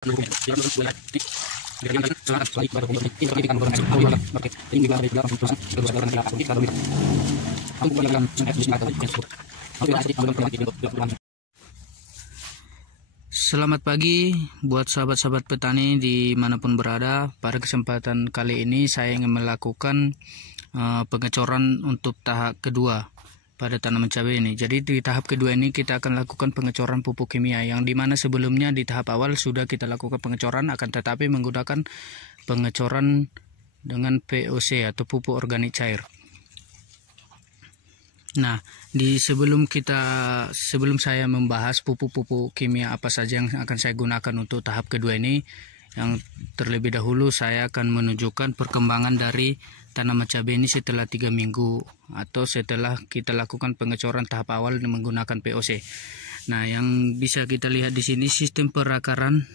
Selamat pagi buat sahabat-sahabat petani dimanapun berada. Pada kesempatan kali ini saya ingin melakukan pengecoran untuk tahap kedua pada tanaman cabai ini. Jadi di tahap kedua ini kita akan lakukan pengecoran pupuk kimia, yang dimana sebelumnya di tahap awal sudah kita lakukan pengecoran, akan tetapi menggunakan pengecoran dengan POC atau pupuk organik cair. Nah, sebelum saya membahas pupuk-pupuk kimia apa saja yang akan saya gunakan untuk tahap kedua ini, yang terlebih dahulu saya akan menunjukkan perkembangan dari tanaman cabai ini setelah 3 minggu atau setelah kita lakukan pengecoran tahap awal menggunakan POC. Nah, yang bisa kita lihat di sini sistem perakaran,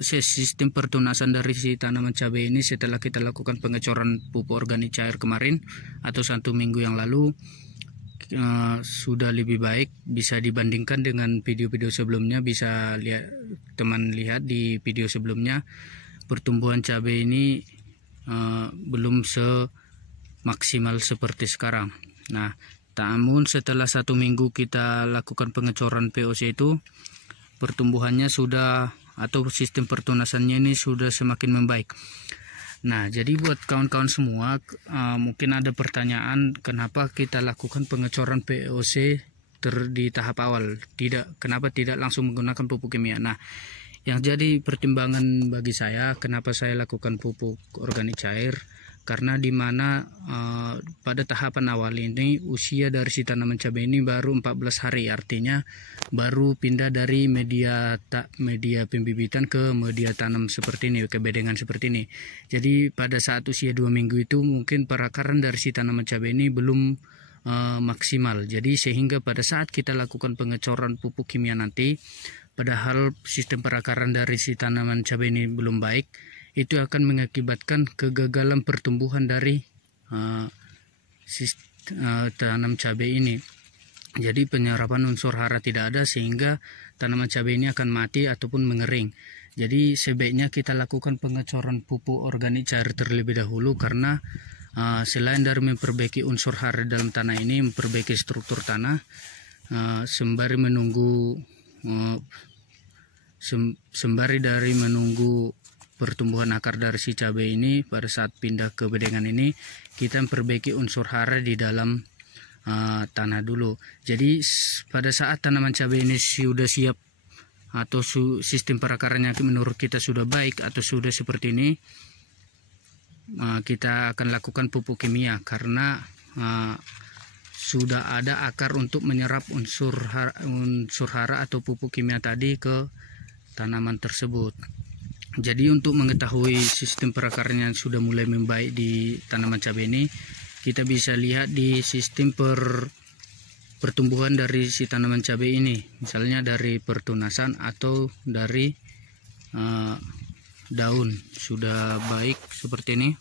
sistem pertunasan dari si tanaman cabai ini setelah kita lakukan pengecoran pupuk organik cair kemarin atau 1 minggu yang lalu. Sudah lebih baik, bisa dibandingkan dengan video-video sebelumnya. Bisa lihat di video sebelumnya, pertumbuhan cabai ini belum semaksimal seperti sekarang. Nah, namun setelah 1 minggu kita lakukan pengecoran POC itu, pertumbuhannya sudah, atau sistem pertunasannya ini sudah semakin membaik. Nah, jadi buat kawan-kawan semua, mungkin ada pertanyaan kenapa kita lakukan pengecoran POC di tahap awal, kenapa tidak langsung menggunakan pupuk kimia. Nah, yang jadi pertimbangan bagi saya kenapa saya lakukan pupuk organik cair, karena dimana pada tahapan awal ini usia dari si tanaman cabai ini baru 14 hari, artinya baru pindah dari media pembibitan ke media tanam seperti ini, ke bedengan seperti ini. Jadi pada saat usia 2 minggu itu mungkin perakaran dari si tanaman cabai ini belum maksimal. Jadi sehingga pada saat kita lakukan pengecoran pupuk kimia nanti, padahal sistem perakaran dari si tanaman cabai ini belum baik, itu akan mengakibatkan kegagalan pertumbuhan dari tanam cabai ini. Jadi penyerapan unsur hara tidak ada, sehingga tanaman cabai ini akan mati ataupun mengering. Jadi sebaiknya kita lakukan pengecoran pupuk organik cair terlebih dahulu, karena selain dari memperbaiki unsur hara dalam tanah ini, memperbaiki struktur tanah, sembari dari menunggu pertumbuhan akar dari si cabai ini, pada saat pindah ke bedengan ini kita memperbaiki unsur hara di dalam tanah dulu. Jadi pada saat tanaman cabai ini sudah siap atau sistem perakarannya menurut kita sudah baik atau sudah seperti ini, kita akan lakukan pupuk kimia, karena sudah ada akar untuk menyerap unsur hara atau pupuk kimia tadi ke tanaman tersebut. Jadi untuk mengetahui sistem perakarannya yang sudah mulai membaik di tanaman cabai ini, kita bisa lihat di sistem pertumbuhan dari si tanaman cabai ini, misalnya dari pertunasan atau dari daun sudah baik seperti ini.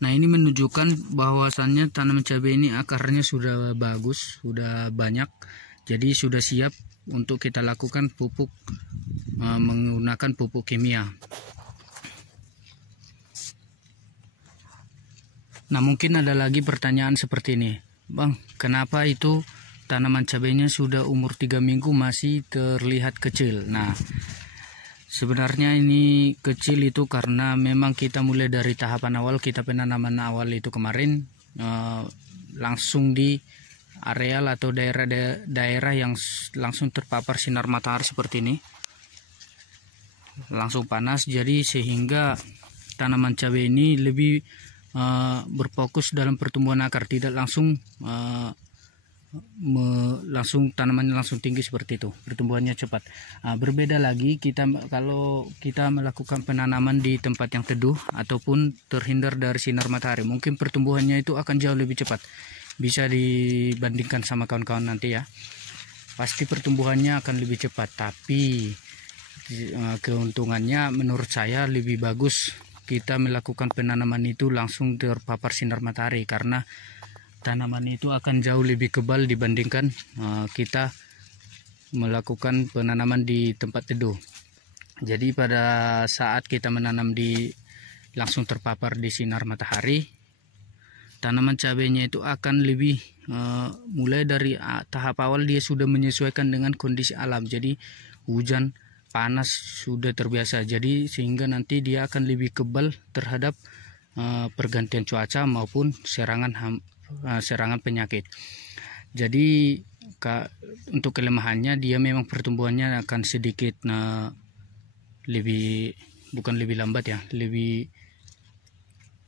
Nah, ini menunjukkan bahwasannya tanaman cabai ini akarnya sudah bagus, sudah banyak, jadi sudah siap untuk kita lakukan pupuk menggunakan pupuk kimia. Nah, mungkin ada lagi pertanyaan seperti ini, Bang, kenapa itu tanaman cabainya sudah umur 3 minggu masih terlihat kecil? Nah, sebenarnya ini kecil itu karena memang kita mulai dari tahapan awal, kita penanaman awal itu kemarin langsung di areal atau daerah yang langsung terpapar sinar matahari seperti ini, langsung panas. Jadi sehingga tanaman cabai ini lebih berfokus dalam pertumbuhan akar, tidak langsung tanamannya langsung tinggi seperti itu, pertumbuhannya cepat. Berbeda lagi kalau kita melakukan penanaman di tempat yang teduh ataupun terhindar dari sinar matahari, mungkin pertumbuhannya itu akan jauh lebih cepat. Bisa dibandingkan sama kawan-kawan nanti ya, pasti pertumbuhannya akan lebih cepat. Tapi keuntungannya menurut saya lebih bagus kita melakukan penanaman itu langsung terpapar sinar matahari, karena tanaman itu akan jauh lebih kebal dibandingkan kita melakukan penanaman di tempat teduh. Jadi pada saat kita menanam langsung terpapar di sinar matahari, tanaman cabenya itu akan lebih mulai dari tahap awal dia sudah menyesuaikan dengan kondisi alam. Jadi hujan, panas sudah terbiasa, jadi sehingga nanti dia akan lebih kebal terhadap pergantian cuaca maupun serangan penyakit. Jadi untuk kelemahannya, dia memang pertumbuhannya akan sedikit bukan lebih lambat ya,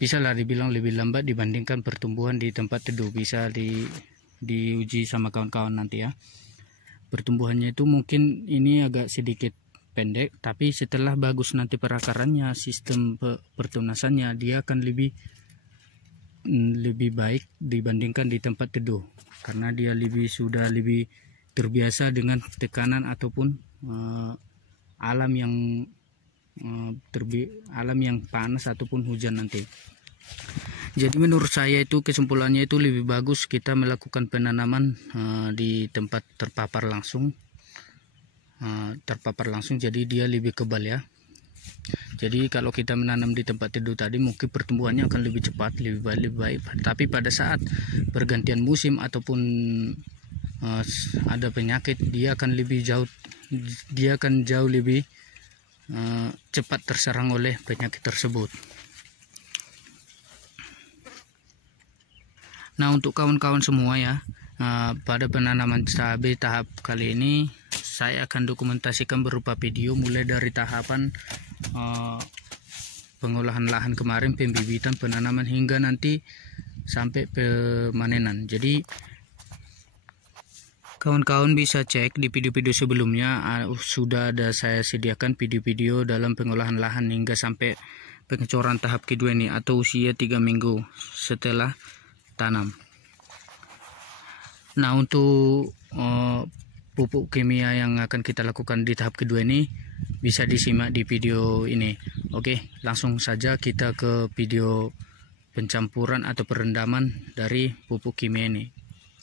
bisa lah dibilang lebih lambat dibandingkan pertumbuhan di tempat teduh. Bisa diuji sama kawan-kawan nanti ya. Pertumbuhannya itu mungkin ini agak sedikit pendek, tapi setelah bagus nanti perakarannya, sistem pertunasannya, dia akan lebih baik dibandingkan di tempat teduh, karena dia sudah lebih terbiasa dengan tekanan ataupun alam yang panas ataupun hujan nanti. Jadi menurut saya itu kesimpulannya itu lebih bagus kita melakukan penanaman di tempat terpapar langsung, jadi dia lebih kebal ya. Jadi kalau kita menanam di tempat teduh tadi mungkin pertumbuhannya akan lebih cepat, lebih baik. Tapi pada saat pergantian musim ataupun ada penyakit, dia akan jauh lebih cepat terserang oleh penyakit tersebut. Nah, untuk kawan-kawan semua ya, pada penanaman cabai tahap kali ini saya akan dokumentasikan berupa video mulai dari tahapan pengolahan lahan kemarin, pembibitan, penanaman, hingga nanti sampai pemanenan. Jadi kawan-kawan bisa cek di video-video sebelumnya, sudah ada saya sediakan video-video dalam pengolahan lahan hingga sampai pengecoran tahap kedua ini, atau usia 3 minggu setelah tanam. Nah, untuk pupuk kimia yang akan kita lakukan di tahap kedua ini bisa disimak di video ini. Oke, langsung saja kita ke video pencampuran atau perendaman dari pupuk kimia ini.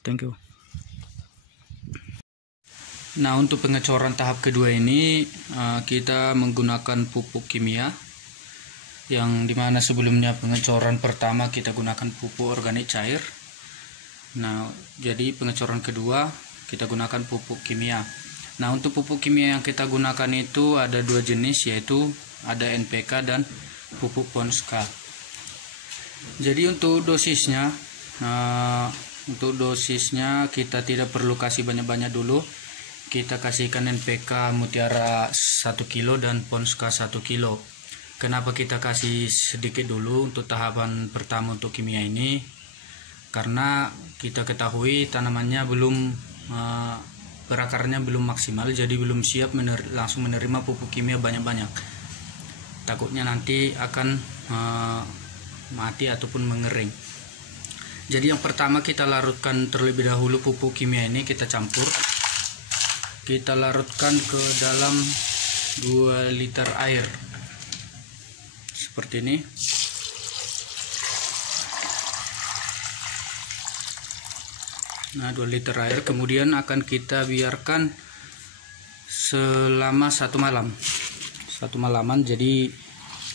Thank you. Nah, untuk pengecoran tahap kedua ini kita menggunakan pupuk kimia, yang dimana sebelumnya pengecoran pertama kita gunakan pupuk organik cair. Nah, jadi pengecoran kedua kita gunakan pupuk kimia. Nah, untuk pupuk kimia yang kita gunakan itu ada 2 jenis, yaitu ada NPK dan pupuk Ponska. Jadi untuk dosisnya kita tidak perlu kasih banyak-banyak dulu. Kita kasihkan NPK Mutiara 1 kilo dan Ponska 1 kilo. Kenapa kita kasih sedikit dulu untuk tahapan pertama untuk kimia ini? Karena kita ketahui tanamannya perakarnya belum maksimal, jadi belum siap langsung menerima pupuk kimia banyak-banyak. Takutnya nanti akan mati ataupun mengering. Jadi yang pertama kita larutkan terlebih dahulu pupuk kimia ini, kita campur. Kita larutkan ke dalam 2 liter air. Seperti ini. Nah, 2 liter air kemudian akan kita biarkan selama 1 malam. 1 malaman. Jadi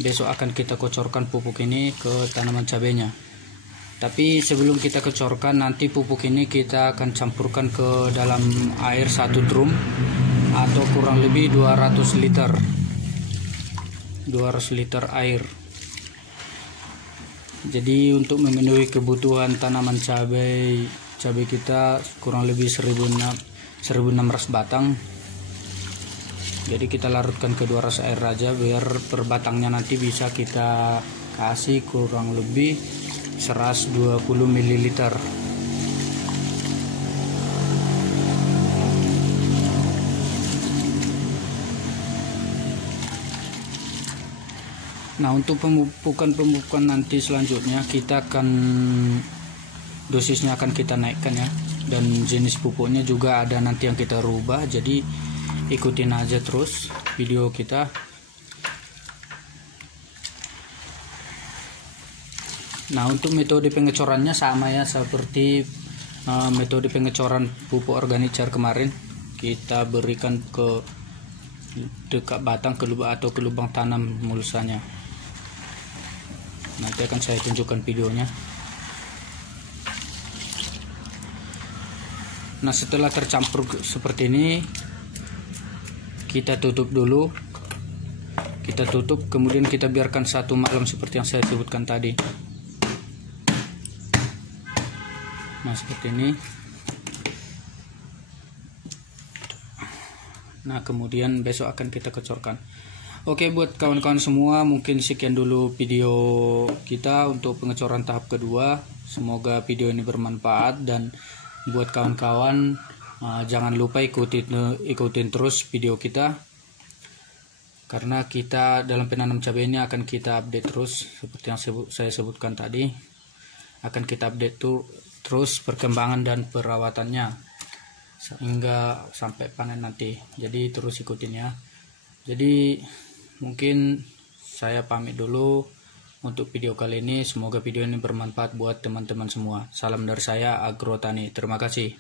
besok akan kita kocorkan pupuk ini ke tanaman cabenya. Tapi sebelum kita kocorkan, nanti pupuk ini kita akan campurkan ke dalam air 1 drum atau kurang lebih 200 liter. 200 liter air. Jadi untuk memenuhi kebutuhan tanaman cabai kita kurang lebih 1600 batang. Jadi kita larutkan ke 200 air aja, biar per batangnya nanti bisa kita kasih kurang lebih 120 ml. Nah, untuk pemupukan nanti selanjutnya kita akan dosisnya akan kita naikkan ya, dan jenis pupuknya juga ada nanti yang kita rubah. Jadi ikutin aja terus video kita. Nah, untuk metode pengecorannya sama ya seperti metode pengecoran pupuk organik cair kemarin. Kita berikan ke dekat batang atau ke lubang tanam mulusanya. Nanti akan saya tunjukkan videonya. Nah, setelah tercampur seperti ini, kita tutup dulu. Kita tutup, kemudian kita biarkan 1 malam seperti yang saya sebutkan tadi. Nah, seperti ini. Nah, kemudian besok akan kita kecorkan. Oke, buat kawan-kawan semua, mungkin sekian dulu video kita untuk pengecoran tahap kedua. Semoga video ini bermanfaat, dan buat kawan-kawan jangan lupa ikutin terus video kita, karena kita dalam penanam cabai ini akan kita update terus seperti yang saya sebutkan tadi. Akan kita update terus perkembangan dan perawatannya sehingga sampai panen nanti. Jadi terus ikutin ya. Jadi mungkin saya pamit dulu untuk video kali ini. Semoga video ini bermanfaat buat teman-teman semua. Salam dari saya, Agrotani. Terima kasih.